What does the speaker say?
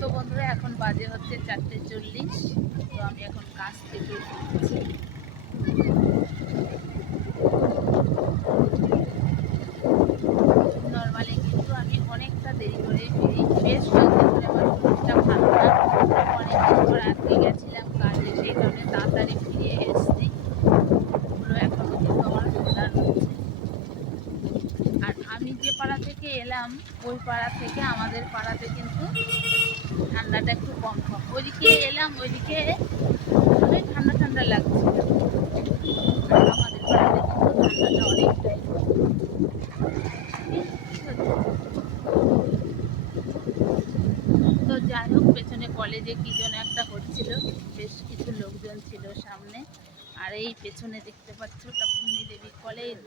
তো বন্ধুরা এখন বাজে হচ্ছে 4:40। তো আমি এখন কাজ থেকে ফিরছি। নর্মালি কিন্তু আমি অনেকটা দেরি করে ফিরি, বেশ কয়েকদিন ধরে আমার শরীরটা ভালো না, অনেকদিন পর আজকে গেছিলাম কাজে, সেই কারণে তাড়াতাড়ি ফিরে এসছি। ওগুলো এখনও কিন্তু আমার খোলা রয়েছে। আর আমি যে পাড়া থেকে এলাম ওই পাড়া থেকে আমাদের পাড়াতে কিন্তু ঠান্ডাটা একটু কম কম, ওইদিকে এলাম ওইদিকে অনেক ঠান্ডা ঠান্ডা লাগছিল, আর আমাদের পাড়াতে কিন্তু ঠান্ডাটা অনেকটাই কম। তো যাই হোক, পেছনে কলেজে কি যেন একটা হচ্ছিল, বেশ কিছু লোকজন ছিল সামনে। আর এই পেছনে দেখতে পাচ্ছ ওটা পূর্ণী দেবী কলেজ।